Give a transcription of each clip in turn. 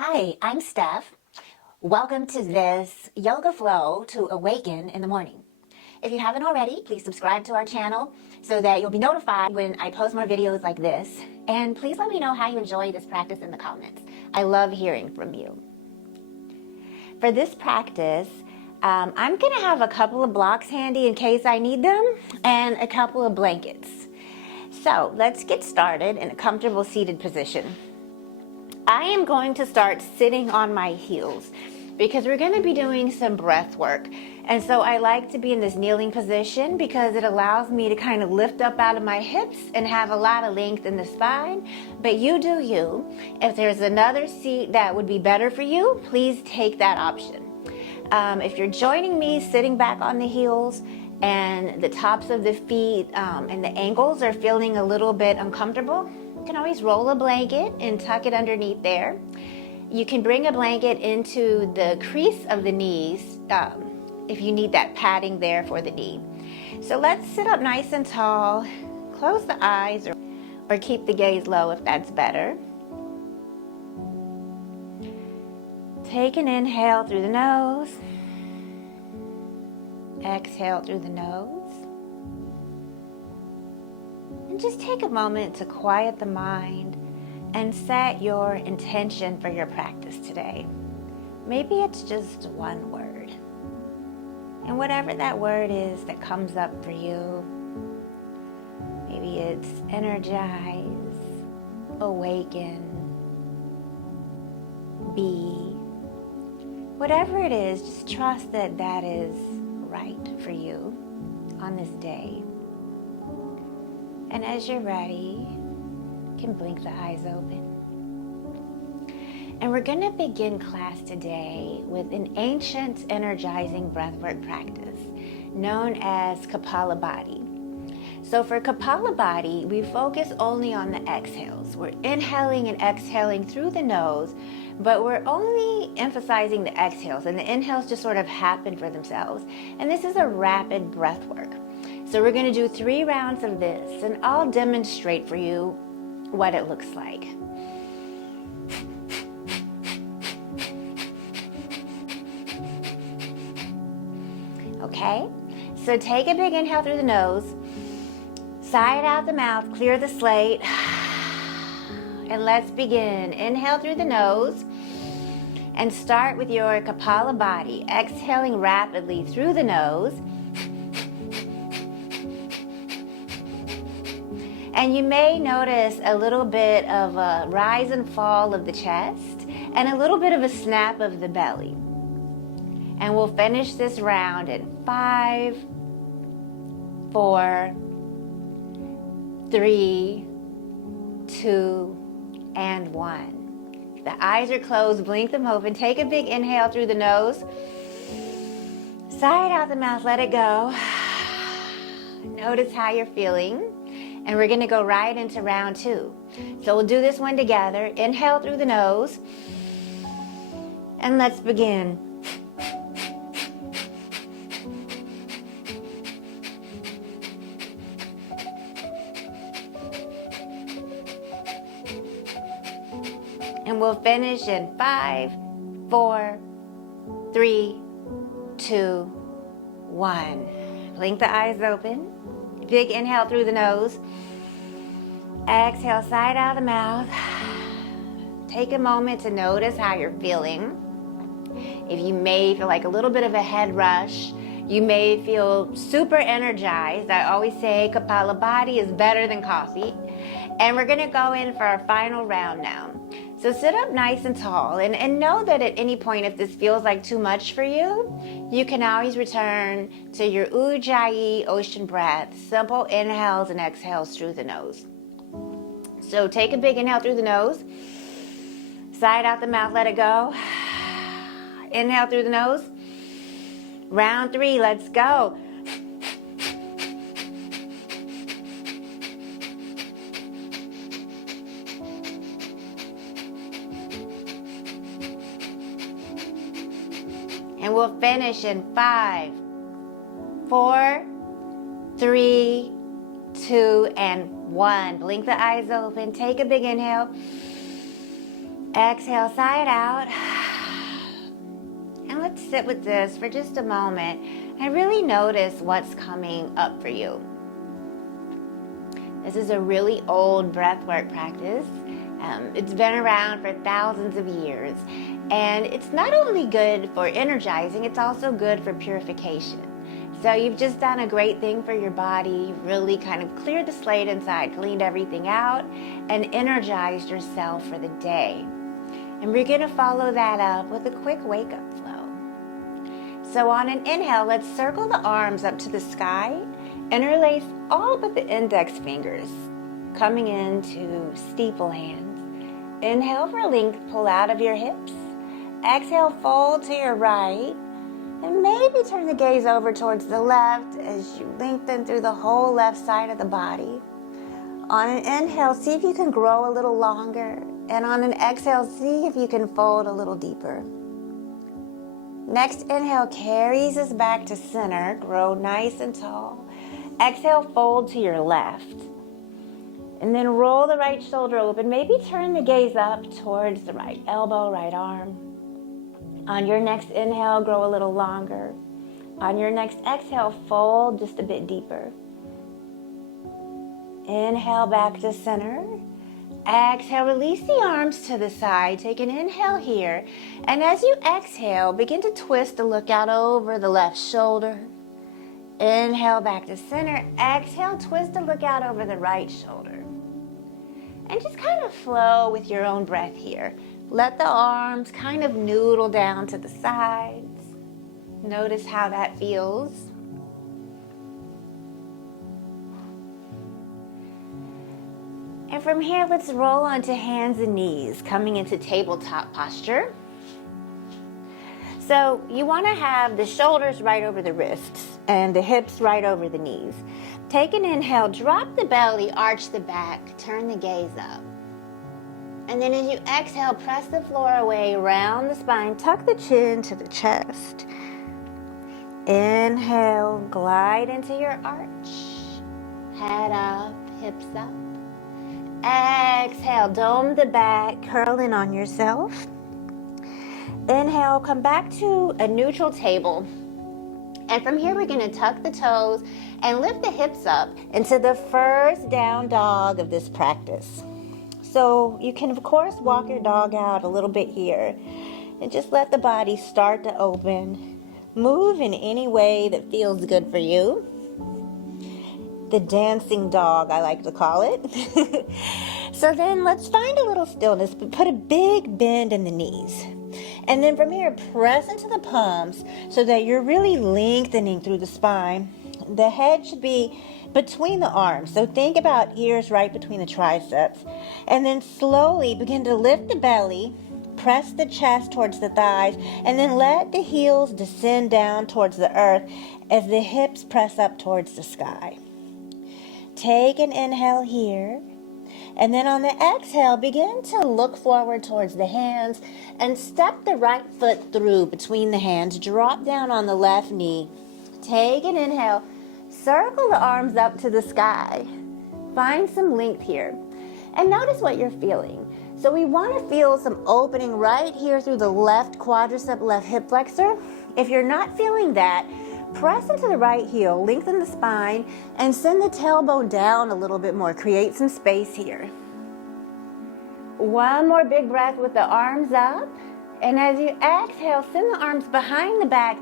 Hi, I'm Steph. Welcome to this yoga flow to awaken in the morning. If you haven't already, please subscribe to our channel so that you'll be notified when I post more videos like this. And please let me know how you enjoy this practice in the comments. I love hearing from you. For this practice, I'm going to have a couple of blocks handy in case I need them and a couple of blankets. So let's get started in a comfortable seated position. I am going to start sitting on my heels because we're going to be doing some breath work. And so I like to be in this kneeling position because it allows me to kind of lift up out of my hips and have a lot of length in the spine. But you do you. If there's another seat that would be better for you, please take that option. If you're joining me sitting back on the heels and the tops of the feet and the ankles are feeling a little bit uncomfortable, you can always roll a blanket and tuck it underneath there. You can bring a blanket into the crease of the knees if you need that padding there for the knee. So let's sit up nice and tall, close the eyes or keep the gaze low if that's better. Take an inhale through the nose, exhale through the nose. And just take a moment to quiet the mind and set your intention for your practice today. Maybe it's just one word. And whatever that word is that comes up for you, maybe it's energize, awaken, be. Whatever it is, just trust that that is right for you on this day. And as you're ready, you can blink the eyes open. And we're going to begin class today with an ancient energizing breathwork practice known as Kapalabhati. So for Kapalabhati, we focus only on the exhales. We're inhaling and exhaling through the nose, but we're only emphasizing the exhales, and the inhales just sort of happen for themselves. And this is a rapid breath work. So we're going to do 3 rounds of this, and I'll demonstrate for you what it looks like. Okay, so take a big inhale through the nose, sigh it out the mouth, clear the slate, and let's begin. Inhale through the nose and start with your Kapalabhati, exhaling rapidly through the nose. And you may notice a little bit of a rise and fall of the chest and a little bit of a snap of the belly. And we'll finish this round in 5, 4, 3, 2, and 1. The eyes are closed, blink them open. Take a big inhale through the nose. Sigh it out the mouth, let it go. Notice how you're feeling. And we're going to go right into round 2. So we'll do this one together. Inhale through the nose. And let's begin. And we'll finish in 5, 4, 3, 2, 1. Blink the eyes open. Big inhale through the nose. Exhale, side out the mouth. Take a moment to notice how you're feeling. If you may feel like a little bit of a head rush, you may feel super energized. I always say Kapalabhati is better than coffee. And we're going to go in for our final round now. So sit up nice and tall and know that at any point if this feels like too much for you, you can always return to your Ujjayi ocean breath, simple inhales and exhales through the nose. So take a big inhale through the nose, sigh it out the mouth, let it go. Inhale through the nose. Round 3, let's go. And we'll finish in 5, 4, 3, 2, and 1. Blink the eyes open. Take a big inhale. Exhale, sigh it out. And let's sit with this for just a moment and really notice what's coming up for you. This is a really old breathwork practice. It's been around for thousands of years. And it's not only good for energizing, it's also good for purification. So you've just done a great thing for your body, really kind of cleared the slate inside, cleaned everything out, and energized yourself for the day. And we're going to follow that up with a quick wake-up flow. So on an inhale, let's circle the arms up to the sky, interlace all but the index fingers, coming into steeple hands. Inhale for length, pull out of your hips. Exhale, fold to your right, and maybe turn the gaze over towards the left as you lengthen through the whole left side of the body. On an inhale, see if you can grow a little longer, and on an exhale, see if you can fold a little deeper. Next inhale carries us back to center, grow nice and tall. Exhale, fold to your left. And then roll the right shoulder open. Maybe turn the gaze up towards the right elbow, right arm. On your next inhale, grow a little longer. On your next exhale, fold just a bit deeper. Inhale back to center. Exhale, release the arms to the side. Take an inhale here. And as you exhale, begin to twist to look out over the left shoulder. Inhale back to center. Exhale, twist to look out over the right shoulder. And just kind of flow with your own breath here. Let the arms kind of noodle down to the sides. Notice how that feels. And from here, let's roll onto hands and knees, coming into tabletop posture. So you want to have the shoulders right over the wrists and the hips right over the knees. Take an inhale, drop the belly, arch the back, turn the gaze up. And then as you exhale, press the floor away, round the spine, tuck the chin to the chest. Inhale, glide into your arch. Head up, hips up. Exhale, dome the back, curl in on yourself. Inhale, come back to a neutral table. And from here, we're going to tuck the toes and lift the hips up into the first down dog of this practice. So you can, of course, walk your dog out a little bit here and just let the body start to open. Move in any way that feels good for you. The dancing dog, I like to call it. So then let's find a little stillness, but put a big bend in the knees. And then from here, press into the palms so that you're really lengthening through the spine. The head should be between the arms. So think about ears right between the triceps. And then slowly begin to lift the belly, press the chest towards the thighs, and then let the heels descend down towards the earth as the hips press up towards the sky. Take an inhale here. And then on the exhale, begin to look forward towards the hands and step the right foot through between the hands. Drop down on the left knee. Take an inhale. Circle the arms up to the sky. Find some length here. And notice what you're feeling. So we want to feel some opening right here through the left quadricep, left hip flexor. If you're not feeling that, press into the right heel, lengthen the spine, and send the tailbone down a little bit more. Create some space here. One more big breath with the arms up. And as you exhale, send the arms behind the back.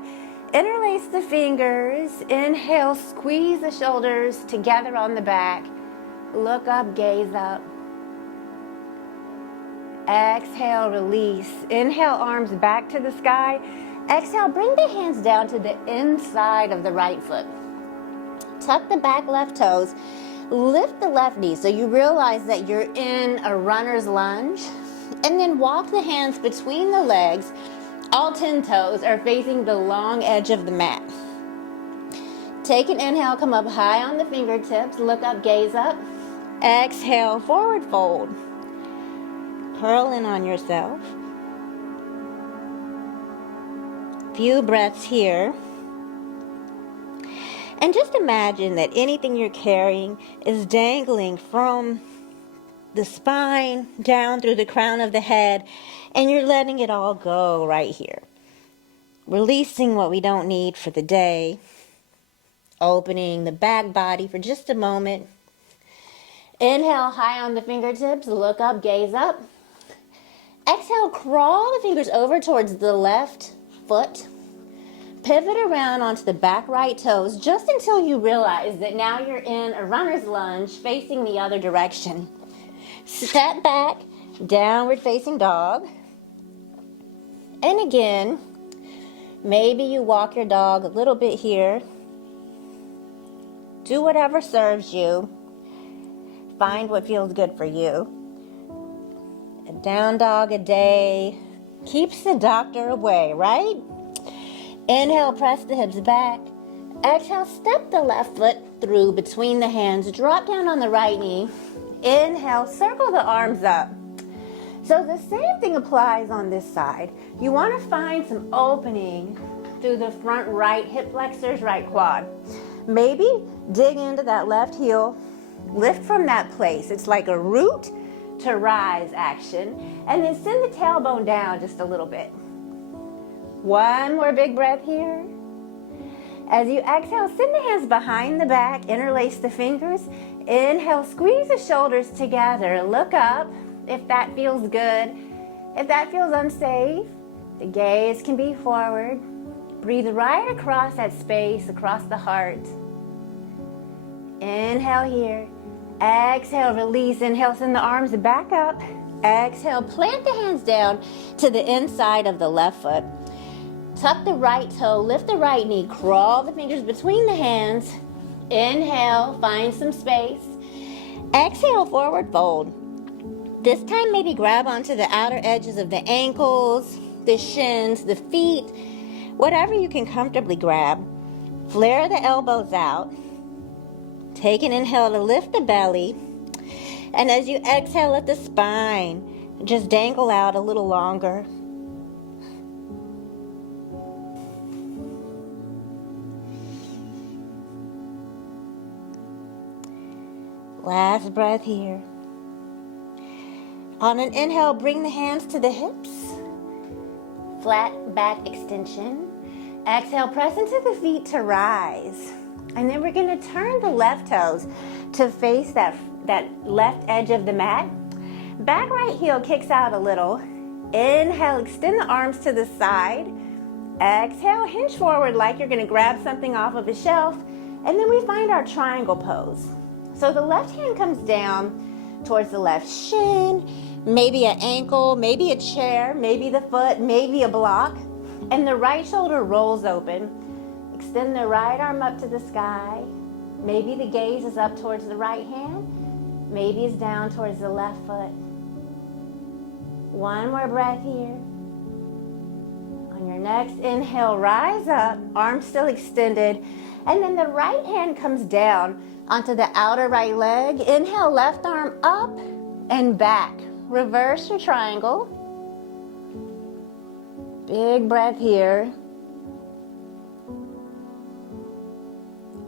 Interlace the fingers. Inhale, squeeze the shoulders together on the back. Look up, gaze up. Exhale, release. Inhale, arms back to the sky. Exhale, bring the hands down to the inside of the right foot. Tuck the back left toes. Lift the left knee so you realize that you're in a runner's lunge. And then walk the hands between the legs. All 10 toes are facing the long edge of the mat. Take an inhale, come up high on the fingertips. Look up, gaze up. Exhale, forward fold. Curl in on yourself. Few breaths here. And just imagine that anything you're carrying is dangling from the spine, down through the crown of the head, and you're letting it all go right here. Releasing what we don't need for the day. Opening the back body for just a moment. Inhale high on the fingertips, look up, gaze up. Exhale, crawl the fingers over towards the left foot. Pivot around onto the back right toes just until you realize that now you're in a runner's lunge facing the other direction. Step back, downward facing dog. And again, maybe you walk your dog a little bit here. Do whatever serves you. Find what feels good for you. A down dog a day keeps the doctor away, right? Inhale, press the hips back. Exhale, step the left foot through between the hands. Drop down on the right knee. Inhale, circle the arms up. So the same thing applies on this side. You want to find some opening through the front right hip flexors, right quad. Maybe dig into that left heel. Lift from that place. It's like a root to rise action. And then send the tailbone down just a little bit. One more big breath here. As you exhale, send the hands behind the back, interlace the fingers. Inhale, squeeze the shoulders together. Look up if that feels good. If that feels unsafe, the gaze can be forward. Breathe right across that space, across the heart. Inhale here. Exhale, release. Inhale, send the arms back up. Exhale, plant the hands down to the inside of the left foot. Tuck the right toe, lift the right knee, crawl the fingers between the hands. Inhale, find some space. Exhale, forward fold. This time maybe grab onto the outer edges of the ankles, the shins, the feet, whatever you can comfortably grab. Flare the elbows out. Take an inhale to lift the belly. And as you exhale, let the spine just dangle out a little longer. Last breath here. On an inhale, bring the hands to the hips. Flat back extension. Exhale, press into the feet to rise. And then we're going to turn the left toes to face that left edge of the mat. Back right heel kicks out a little. Inhale, extend the arms to the side. Exhale, hinge forward like you're going to grab something off of a shelf. And then we find our triangle pose. So the left hand comes down towards the left shin, maybe an ankle, maybe a chair, maybe the foot, maybe a block. And the right shoulder rolls open. Extend the right arm up to the sky. Maybe the gaze is up towards the right hand. Maybe it's down towards the left foot. One more breath here. On your next inhale, rise up, arms still extended. And then the right hand comes down onto the outer right leg. Inhale, left arm up and back. Reverse your triangle. Big breath here.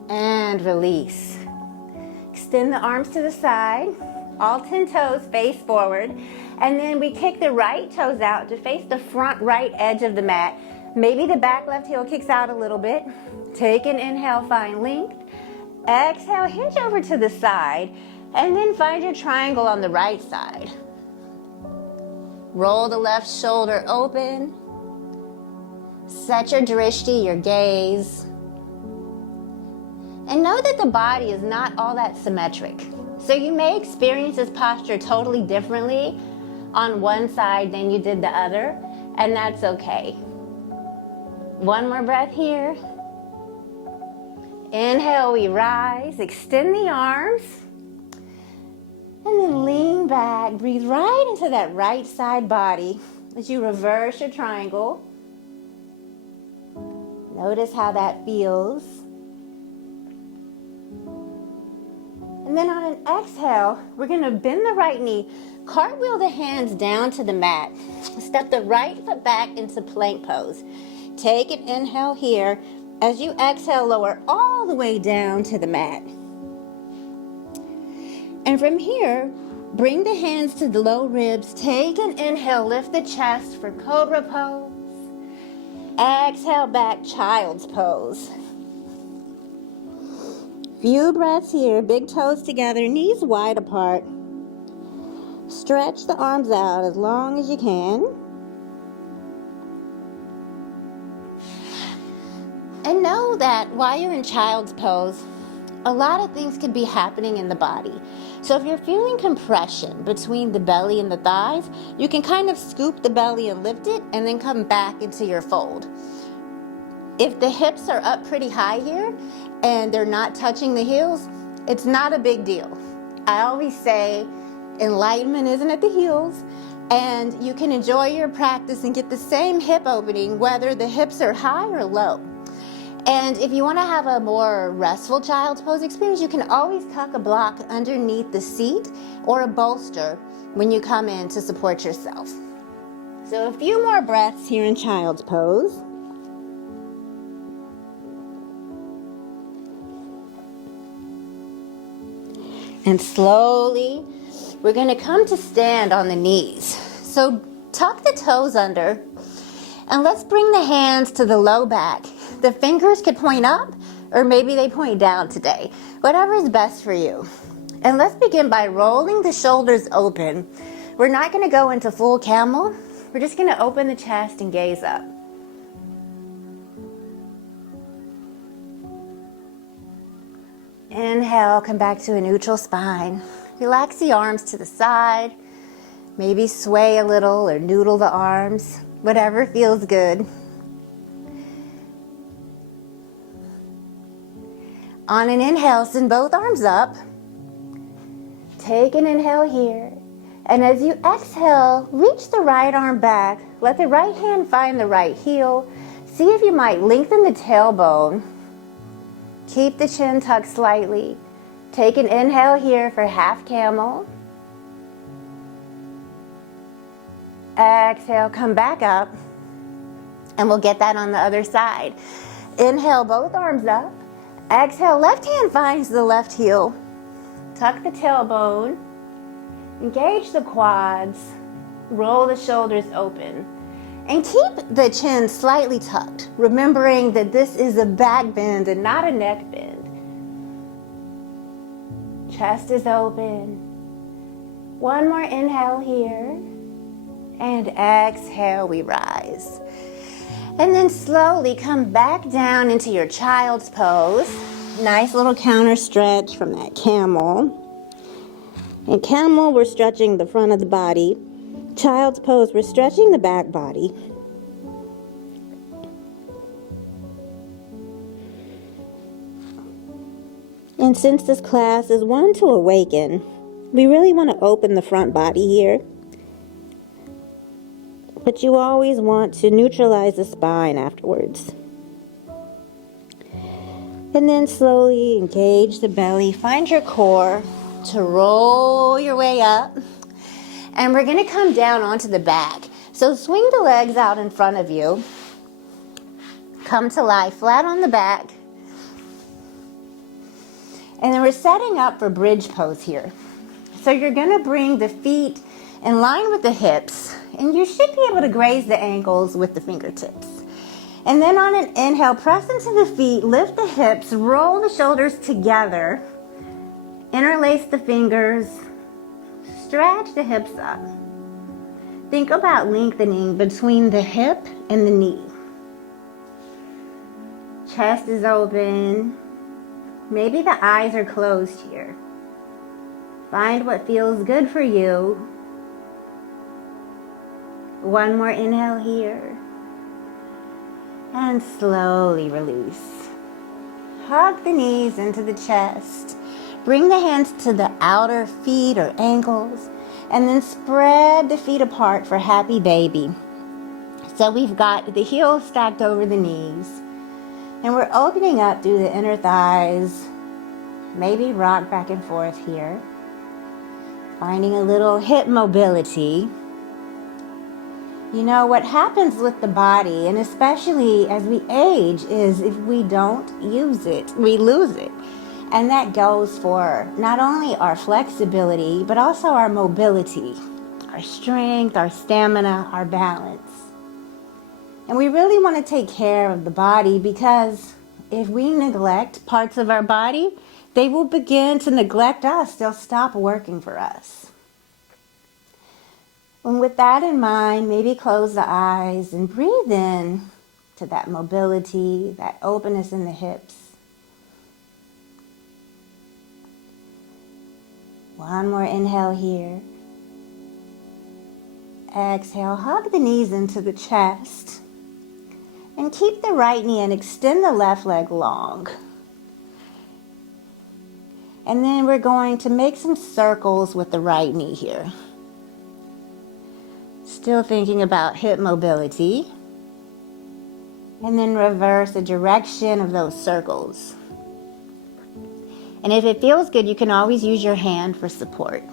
And release. Extend the arms to the side. All 10 toes face forward. And then we kick the right toes out to face the front right edge of the mat. Maybe the back left heel kicks out a little bit. Take an inhale, find length. Exhale, hinge over to the side. And then find your triangle on the right side. Roll the left shoulder open. Set your drishti, your gaze. And know that the body is not all that symmetric. So you may experience this posture totally differently on one side than you did the other, and that's okay. One more breath here. Inhale, we rise, extend the arms, and then lean back. Breathe right into that right side body as you reverse your triangle. Notice how that feels. And then on an exhale, we're going to bend the right knee, cartwheel the hands down to the mat. Step the right foot back into plank pose. Take an inhale here. As you exhale, lower all the way down to the mat. And from here, Bring the hands to the low ribs. Take an inhale, lift the chest for cobra pose. Exhale back, child's pose. Few breaths here, big toes together, knees wide apart. Stretch the arms out as long as you can. And know that while you're in child's pose, a lot of things could be happening in the body. So if you're feeling compression between the belly and the thighs, you can kind of scoop the belly and lift it and then come back into your fold. If the hips are up pretty high here and they're not touching the heels, it's not a big deal. I always say enlightenment isn't at the heels, and you can enjoy your practice and get the same hip opening whether the hips are high or low. And if you want to have a more restful child's pose experience, you can always tuck a block underneath the seat or a bolster when you come in to support yourself. So a few more breaths here in child's pose. And slowly, we're going to come to stand on the knees. So tuck the toes under, and let's bring the hands to the low back. The fingers could point up, or maybe they point down today. Whatever is best for you. And let's begin by rolling the shoulders open. We're not going to go into full camel. We're just going to open the chest and gaze up. Inhale, come back to a neutral spine. Relax the arms to the side. Maybe sway a little or noodle the arms. Whatever feels good. On an inhale, send both arms up. Take an inhale here. And as you exhale, reach the right arm back. Let the right hand find the right heel. See if you might lengthen the tailbone. Keep the chin tucked slightly. Take an inhale here for half camel. Exhale, come back up. And we'll get that on the other side. Inhale, both arms up. Exhale, left hand finds the left heel. Tuck the tailbone. Engage the quads. Roll the shoulders open. And keep the chin slightly tucked, remembering that this is a back bend and not a neck bend. Chest is open. One more inhale here. And exhale, we rise. And then slowly come back down into your child's pose. Nice little counter stretch from that camel. In camel, we're stretching the front of the body. Child's pose, we're stretching the back body. And since this class is one to awaken, we really want to open the front body here. But you always want to neutralize the spine afterwards. And then slowly engage the belly. Find your core to roll your way up. And we're going to come down onto the back. So swing the legs out in front of you. Come to lie flat on the back. And then we're setting up for bridge pose here. So you're going to bring the feet in line with the hips. And you should be able to graze the ankles with the fingertips. And then on an inhale, press into the feet, lift the hips, roll the shoulders together. Interlace the fingers. Stretch the hips up. Think about lengthening between the hip and the knee. Chest is open. Maybe the eyes are closed here. Find what feels good for you. One more inhale here. And slowly release. Hug the knees into the chest. Bring the hands to the outer feet or ankles, and then spread the feet apart for happy baby. So we've got the heels stacked over the knees, and we're opening up through the inner thighs. Maybe rock back and forth here. Finding a little hip mobility. You know, what happens with the body, and especially as we age, is if we don't use it, we lose it. And that goes for not only our flexibility, but also our mobility, our strength, our stamina, our balance. And we really want to take care of the body, because if we neglect parts of our body, they will begin to neglect us. They'll stop working for us. And with that in mind, maybe close the eyes and breathe in to that mobility, that openness in the hips. One more inhale here. Exhale, hug the knees into the chest. And keep the right knee and extend the left leg long. And then we're going to make some circles with the right knee here. Still thinking about hip mobility. And then reverse the direction of those circles. And if it feels good, you can always use your hand for support.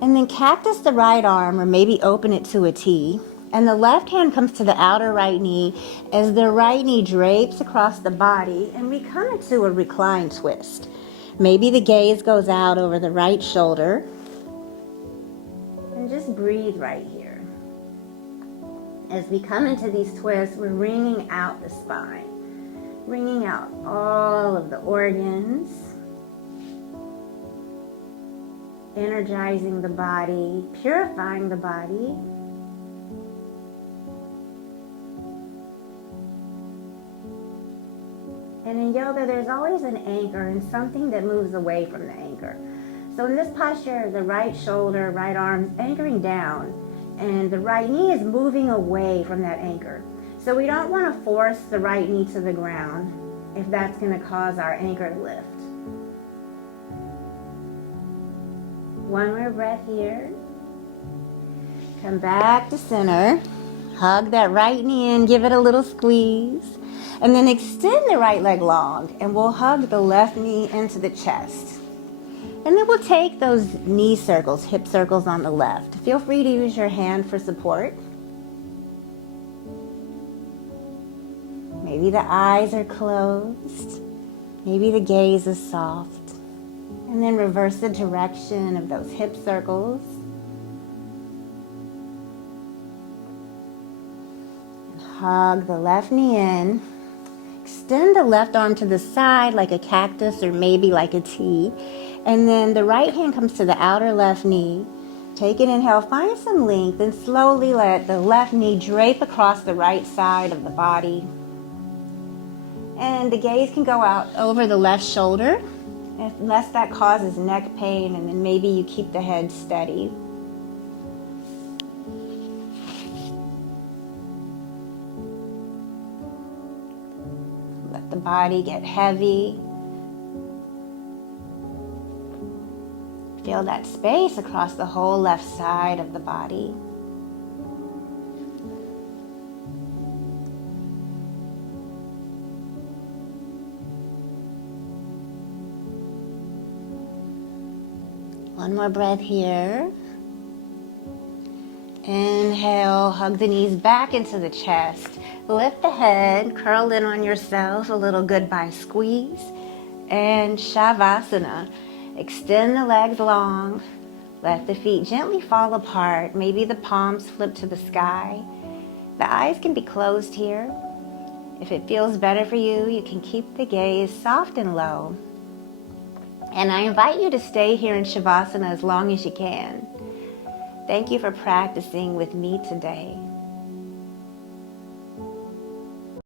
And then cactus the right arm, or maybe open it to a T. And the left hand comes to the outer right knee as the right knee drapes across the body, and we come into a reclined twist. Maybe the gaze goes out over the right shoulder. And just breathe right here. As we come into these twists, we're wringing out the spine, wringing out all of the organs, energizing the body, purifying the body. And in yoga, there's always an anchor and something that moves away from the anchor. So in this posture, the right shoulder, right arm is anchoring down, and the right knee is moving away from that anchor. So we don't want to force the right knee to the ground if that's going to cause our anchor to lift. One more breath here. Come back to center. Hug that right knee in, give it a little squeeze. And then extend the right leg long, and we'll hug the left knee into the chest. And then we'll take those knee circles, hip circles on the left. Feel free to use your hand for support. Maybe the eyes are closed. Maybe the gaze is soft. And then reverse the direction of those hip circles. And hug the left knee in. Extend the left arm to the side like a cactus or maybe like a T. And then the right hand comes to the outer left knee. Take an inhale, find some length, and slowly let the left knee drape across the right side of the body. And the gaze can go out over the left shoulder, unless that causes neck pain, and then maybe you keep the head steady. Let the body get heavy. Feel that space across the whole left side of the body. One more breath here. Inhale, hug the knees back into the chest. Lift the head, curl in on yourself, a little goodbye squeeze. And Savasana. Extend the legs long. Let the feet gently fall apart. Maybe the palms flip to the sky. The eyes can be closed here. If it feels better for you, you can keep the gaze soft and low. And I invite you to stay here in Savasana as long as you can. Thank you for practicing with me today.